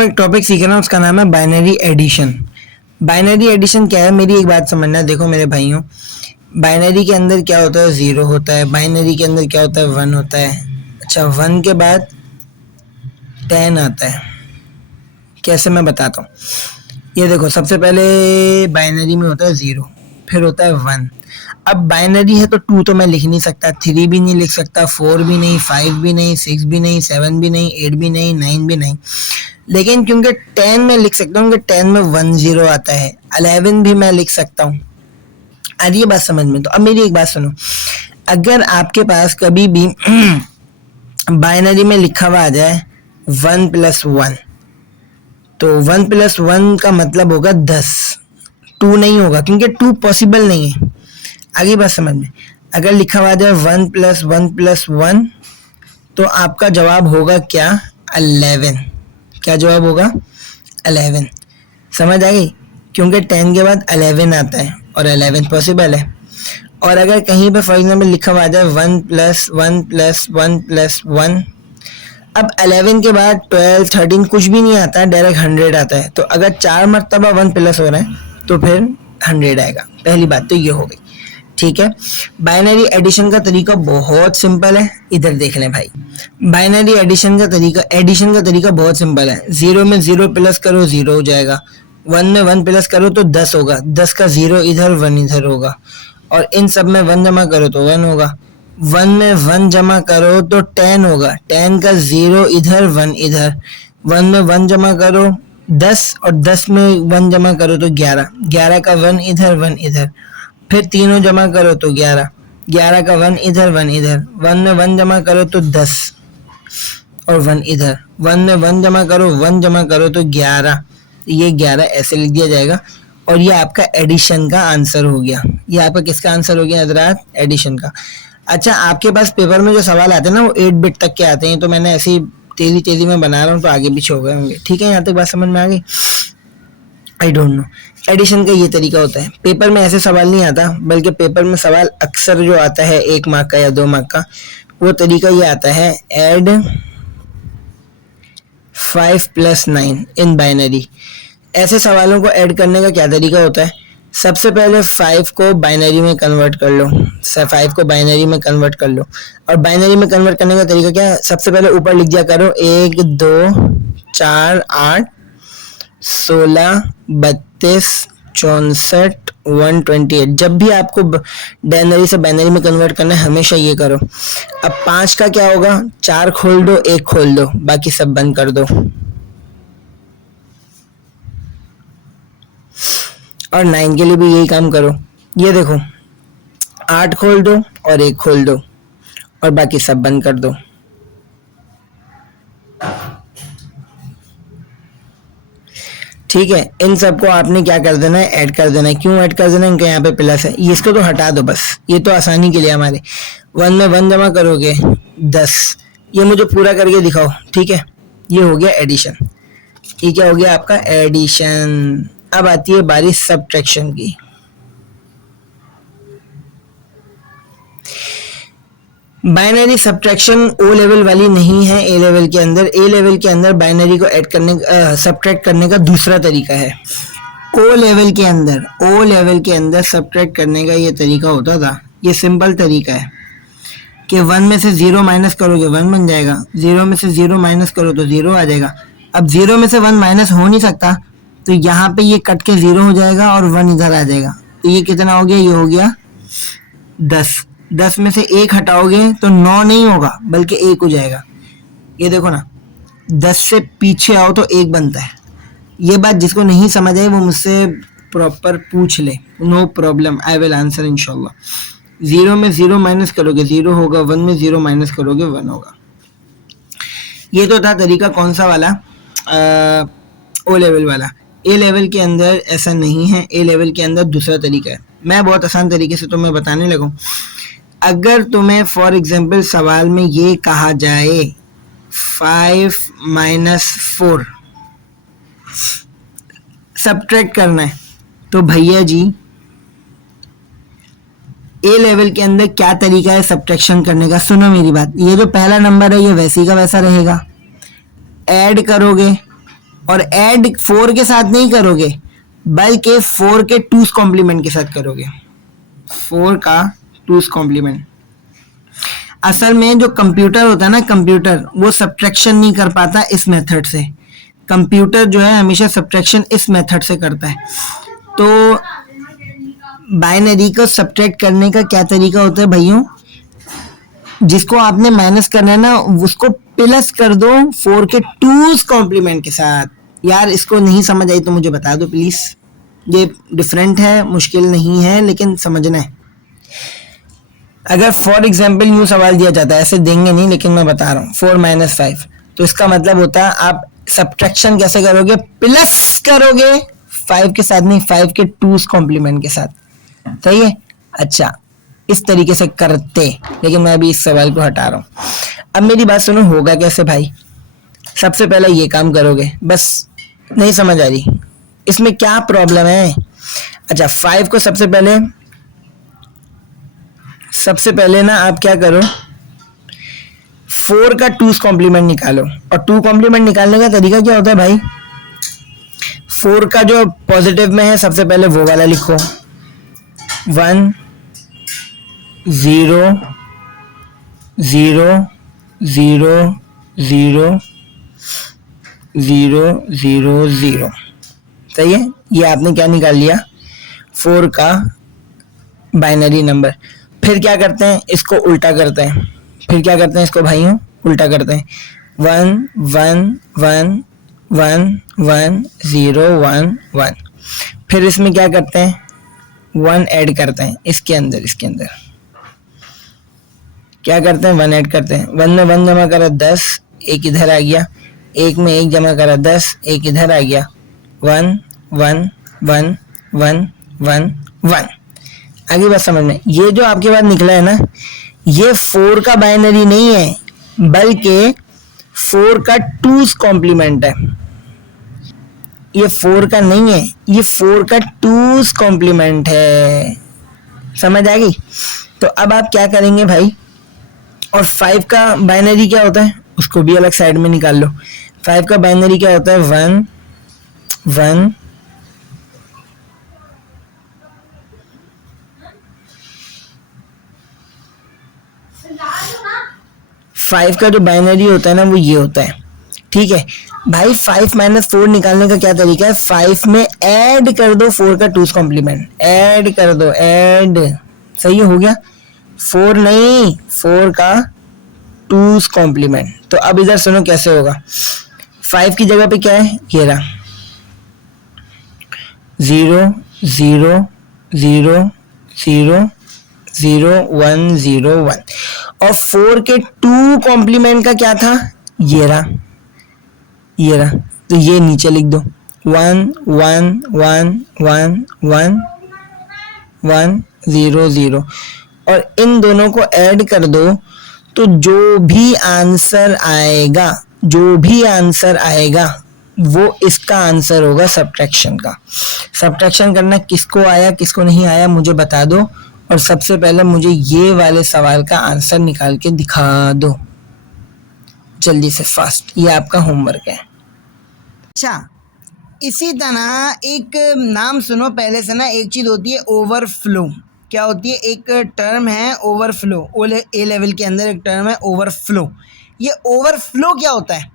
मैं एक टॉपिक सीख रहा हूँ, उसका नाम है बाइनरी एडिशन। बाइनरी एडिशन क्या है, मेरी एक बात समझना। देखो मेरे भाइयों, बाइनरी के अंदर क्या होता है, 0 होता है। बाइनरी के अंदर क्या होता है, 1 होता है। अच्छा, 1 के बाद 10 आता है। कैसे, मैं बताता हूँ। ये देखो, सबसे पहले बाइनरी में होता है 0, फिर होता है 1। अब बाइनरी है तो 2 तो मैं लिख नहीं सकता, 3 भी नहीं लिख सकता, 4 भी नहीं, 5 भी नहीं, 6 भी नहीं, 7 भी नहीं, 8 भी नहीं, 9 भी नहीं। लेकिन क्योंकि 10 में लिख सकता हूँ कि 10 में 1 0 आता है, 11 भी मैं लिख सकता हूँ। आ रही है बात समझ में? तो अब मेरी एक बात सुनो, अगर आपके पास कभी भी बाइनरी में लिखा हुआ आ जाए 1 + 1, तो 1 + 1 का मतलब होगा 10, 2 नहीं होगा, क्योंकि 2 पॉसिबल नहीं है। आगे बात समझ में? अगर लिखा हुआ आ जाए 1 + 1 + 1, तो आपका जवाब होगा क्या, 11। क्या जवाब होगा, 11। समझ आ गई? क्योंकि 10 के बाद 11 आता है और 11 पॉसिबल है। और अगर कहीं पे फॉर एग्जाम्पल लिखा हुआ आ जाए 1 + 1 + 1 + 1, अब 11 के बाद 12 13 कुछ भी नहीं आता, डायरेक्ट 100 आता है। तो अगर 4 मरतबा 1 प्लस हो रहा है तो फिर 100 आएगा। पहली बात तो ये हो गई, ठीक है। बाइनरी एडिशन का तरीका बहुत सिंपल है, इधर देख लें भाई। बाइनरी एडिशन का तरीका बहुत सिंपल है। 0 में 0 प्लस करो, 0 हो जाएगा। 1 में 1 प्लस करो तो 10 होगा, 10 का 0 इधर, 1 इधर होगा। और इन सब में 1 जमा करो तो 1 होगा। 1 में 1 जमा करो तो 10 होगा, 10 का 0 इधर, 1 इधर। 1 में 1 जमा करो 10, और 10 में 1 जमा करो तो 11, 11 का 1 इधर, 1 इधर। फिर तीनों जमा करो तो 11, 11 का 1 इधर, 1 इधर। 1 में 1 जमा करो तो 10 और 1 इधर। 1 में 1 जमा करो, 1 जमा करो तो 11। ये 11 ऐसे लिख दिया जाएगा और ये आपका एडिशन का आंसर हो गया। ये आपका किसका आंसर हो गया हजरात, एडिशन का। अच्छा, आपके पास पेपर में जो सवाल आते हैं ना, वो 8 बिट तक के आते हैं, तो मैंने ऐसी तेजी में बना रहा हूँ तो आगे पीछे हो गए होंगे। ठीक है, यहाँ तक बात समझ में आ गई? I don't know. एडिशन का ये तरीका होता है। पेपर में ऐसे सवाल नहीं आता, बल्कि पेपर में सवाल अक्सर जो आता है 1 मार्क का या 2 मार्क का, वो तरीका ये आता है, ऐड 5 + 9 इन बाइनरी। ऐसे सवालों को ऐड करने का क्या तरीका होता है, सबसे पहले 5 को बाइनरी में कन्वर्ट कर लो। 5 को बाइनरी में कन्वर्ट कर लो। और बाइनरी में कन्वर्ट करने का तरीका क्या है, सबसे पहले ऊपर लिख दिया करो 1 2 4 8 16 32 64 128। जब भी आपको बाइनरी से बाइनरी में कन्वर्ट करना है, हमेशा ये करो। अब 5 का क्या होगा, 4 खोल दो, 1 खोल दो, बाकी सब बंद कर दो। और 9 के लिए भी यही काम करो। ये देखो, 8 खोल दो और 1 खोल दो और बाकी सब बंद कर दो। ठीक है, इन सबको आपने क्या कर देना है, ऐड कर देना है। क्यों ऐड कर देना है, इनके यहाँ पे प्लस है, इसको तो हटा दो बस, ये तो आसानी के लिए हमारे। 1 में 1 जमा करोगे 10, ये मुझे पूरा करके दिखाओ। ठीक है, ये हो गया एडिशन। ये क्या हो गया आपका, एडिशन। अब आती है बारी सब्ट्रैक्शन की। बाइनरी सब्ट्रैक्शन ओ लेवल वाली नहीं है, ए लेवल के अंदर। ए लेवल के अंदर बाइनरी को ऐड करने, सब्ट्रैक्ट करने का दूसरा तरीका है। ओ लेवल के अंदर सब्ट्रैक्ट करने का ये तरीका होता था। ये सिंपल तरीका है कि 1 में से 0 माइनस करोगे 1 बन जाएगा, 0 में से 0 माइनस करो तो 0 आ जाएगा। अब 0 में से 1 माइनस हो नहीं सकता, तो यहाँ पे ये कट के 0 हो जाएगा और 1 इधर आ जाएगा। तो ये कितना हो गया, ये हो गया 10। 10 में से 1 हटाओगे तो 9 नहीं होगा, बल्कि 1 हो जाएगा। ये देखो ना, 10 से पीछे आओ तो 1 बनता है। ये बात जिसको नहीं समझ आई वो मुझसे प्रॉपर पूछ ले, no problem, I will answer इंशाल्लाह। 0 में 0 माइनस करोगे 0 होगा, 1 में 0 माइनस करोगे 1 होगा। ये तो था तरीका कौन सा वाला, ओ लेवल वाला। ए लेवल के अंदर ऐसा नहीं है, ए लेवल के अंदर दूसरा तरीका है। मैं बहुत आसान तरीके से तुम्हें बताने लगा। अगर तुम्हें फॉर एग्जाम्पल सवाल में ये कहा जाए 5 - 4 सब्ट्रैक्ट करना है, तो भैया जी ए लेवल के अंदर क्या तरीका है सब्ट्रैक्शन करने का, सुनो मेरी बात। ये जो पहला नंबर है ये वैसी का वैसा रहेगा, ऐड करोगे और ऐड 4 के साथ नहीं करोगे बल्कि 4 के 2's कॉम्प्लीमेंट के साथ करोगे, 4 का 2's कॉम्प्लीमेंट। असल में जो कंप्यूटर होता है ना, कंप्यूटर वो सब्ट्रैक्शन नहीं कर पाता इस मेथड से। कंप्यूटर जो है हमेशा सब्ट्रैक्शन इस मेथड से करता है। तो बाइनरी को सब्ट्रैक्ट करने का क्या तरीका होता है भाइयों, जिसको आपने माइनस करना है ना उसको प्लस कर दो 4 के 2's कॉम्प्लीमेंट के साथ। यार इसको नहीं समझ आई तो मुझे बता दो प्लीज, ये डिफरेंट है, मुश्किल नहीं है, लेकिन समझना है। अगर फॉर एग्जाम्पल यूं सवाल दिया जाता है, ऐसे देंगे नहीं लेकिन मैं बता रहा हूँ 4 - 5, तो इसका मतलब होता है आप सब्ट्रैक्शन कैसे करोगे, प्लस करोगे 5 के साथ नहीं, 5 के 2's कॉम्प्लीमेंट के साथ। सही है, अच्छा इस तरीके से करते, लेकिन मैं अभी इस सवाल को हटा रहा हूँ। अब मेरी बात सुनो, होगा कैसे भाई, सबसे पहले ये काम करोगे, बस नहीं समझ आ रही इसमें क्या प्रॉब्लम है। अच्छा 5 को सबसे पहले ना आप क्या करो, 4 का 2's कॉम्प्लीमेंट निकालो। और 2 कॉम्प्लीमेंट निकालने का तरीका क्या होता है भाई, 4 का जो पॉजिटिव में है सबसे पहले वो वाला लिखो, 1 0 0 0 0 0 0 0। सही है, ये आपने क्या निकाल लिया, 4 का बाइनरी नंबर। फिर क्या करते हैं, इसको उल्टा करते हैं। फिर क्या करते हैं, इसको भाइयों उल्टा करते हैं, 1 1 1 1 1 0 1 1। फिर इसमें क्या करते हैं, 1 ऐड करते हैं इसके अंदर क्या करते हैं, 1 ऐड करते हैं। 1 में 1 जमा करा 10, एक इधर आ गया, 1 में 1 जमा करा 10, एक इधर आ गया, 1 1 1 1 1 1। आगे बात समझ में, ये जो आपके पास निकला है ना, ये 4 का बाइनरी नहीं है बल्कि 4 का 2's कॉम्प्लीमेंट है। ये 4 का नहीं है, ये 4 का 2's कॉम्प्लीमेंट है। समझ आ गई? तो अब आप क्या करेंगे भाई, और 5 का बाइनरी क्या होता है उसको भी अलग साइड में निकाल लो। 5 का बाइनरी क्या होता है, 1 1 5 का जो बाइनरी होता है ना वो ये होता है। ठीक है भाई, 5 - 4 निकालने का क्या तरीका है, 5 में ऐड कर दो 4 का 2's कॉम्प्लीमेंट, ऐड कर दो, ऐड। सही हो गया, 4 नहीं, 4 का 2's कॉम्प्लीमेंट। तो अब इधर सुनो कैसे होगा, 5 की जगह पे क्या है, ये रहा 0 0 0 0 0 1 0 1। और 4 के 2 कॉम्प्लीमेंट का क्या था, ये रहा, तो ये नीचे लिख दो, 1 1 1 1 1 1 0 0। और इन दोनों को ऐड कर दो, तो जो भी आंसर आएगा वो इसका आंसर होगा सब्ट्रैक्शन का। सब्ट्रैक्शन करना किसको आया किसको नहीं आया मुझे बता दो, और सबसे पहले मुझे ये वाले सवाल का आंसर निकाल के दिखा दो जल्दी से, फास्ट। ये आपका होमवर्क है। अच्छा, इसी तरह एक नाम सुनो पहले से ना, एक चीज होती है ओवरफ्लो। क्या होती है, एक टर्म है ओवरफ्लो, ए लेवल के अंदर एक टर्म है ओवरफ्लो। ये ओवरफ्लो क्या होता है,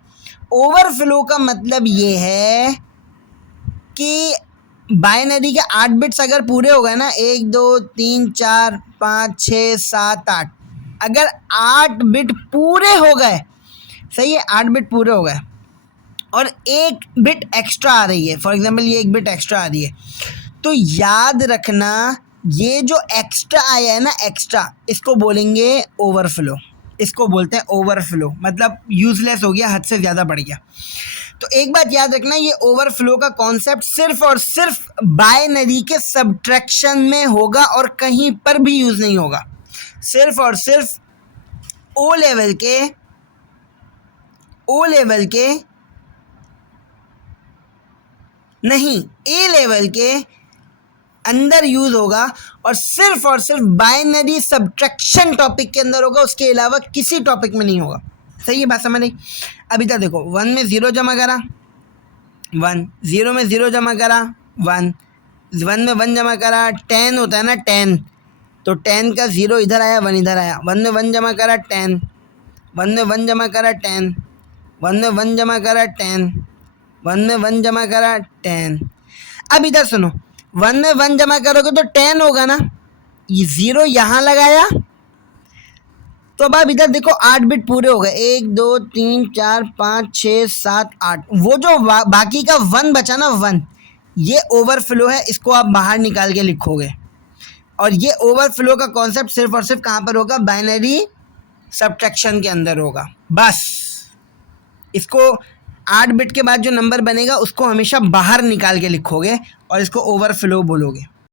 ओवरफ्लो का मतलब ये है कि बाइनरी के 8 बिट्स अगर पूरे हो गए ना, 1 2 3 4 5 6 7 8, अगर 8 बिट पूरे हो गए, सही है, 8 बिट पूरे हो गए और 1 बिट एक्स्ट्रा आ रही है, फॉर एग्जांपल ये 1 बिट एक्स्ट्रा आ रही है, तो याद रखना ये जो एक्स्ट्रा आया है ना, एक्स्ट्रा, इसको बोलेंगे ओवरफ्लो। इसको बोलते हैं ओवरफ्लो, मतलब यूजलेस हो गया, हद से ज़्यादा बढ़ गया। तो एक बात याद रखना, ये ओवरफ्लो का कॉन्सेप्ट सिर्फ और सिर्फ बाइनरी के सब्ट्रैक्शन में होगा और कहीं पर भी यूज़ नहीं होगा। सिर्फ और सिर्फ ओ लेवल के नहीं, ए लेवल के अंदर यूज होगा, और सिर्फ बाइनरी सब्ट्रैक्शन टॉपिक के अंदर होगा, उसके अलावा किसी टॉपिक में नहीं होगा। सही है बात समझ नहीं? अभी तक देखो, 1 में 0 जमा करा, 1, 0 में 0 जमा करा 1, 1 में 1 जमा करा 10 होता है ना 10, तो 10 का 0 इधर आया 1 इधर आया, 1 में 1 जमा करा 10, 1 में 1 जमा करा 10, 1 में 1 जमा करा 10, 1 में 1 जमा करा 10। अब इधर सुनो, 1 में 1 जमा करोगे तो 10 होगा ना, ये 0 यहाँ लगाया, तो अब आप इधर देखो 8 बिट पूरे हो गए, 1 2 3 4 5 6 7 8, वो जो बाकी का 1 बचा ना 1, ये ओवरफ्लो है, इसको आप बाहर निकाल के लिखोगे। और ये ओवरफ्लो का कॉन्सेप्ट सिर्फ और सिर्फ कहाँ पर होगा, बाइनरी सब्ट्रैक्शन के अंदर होगा। बस इसको 8 बिट के बाद जो नंबर बनेगा उसको हमेशा बाहर निकाल के लिखोगे और इसको ओवरफ्लो बोलोगे।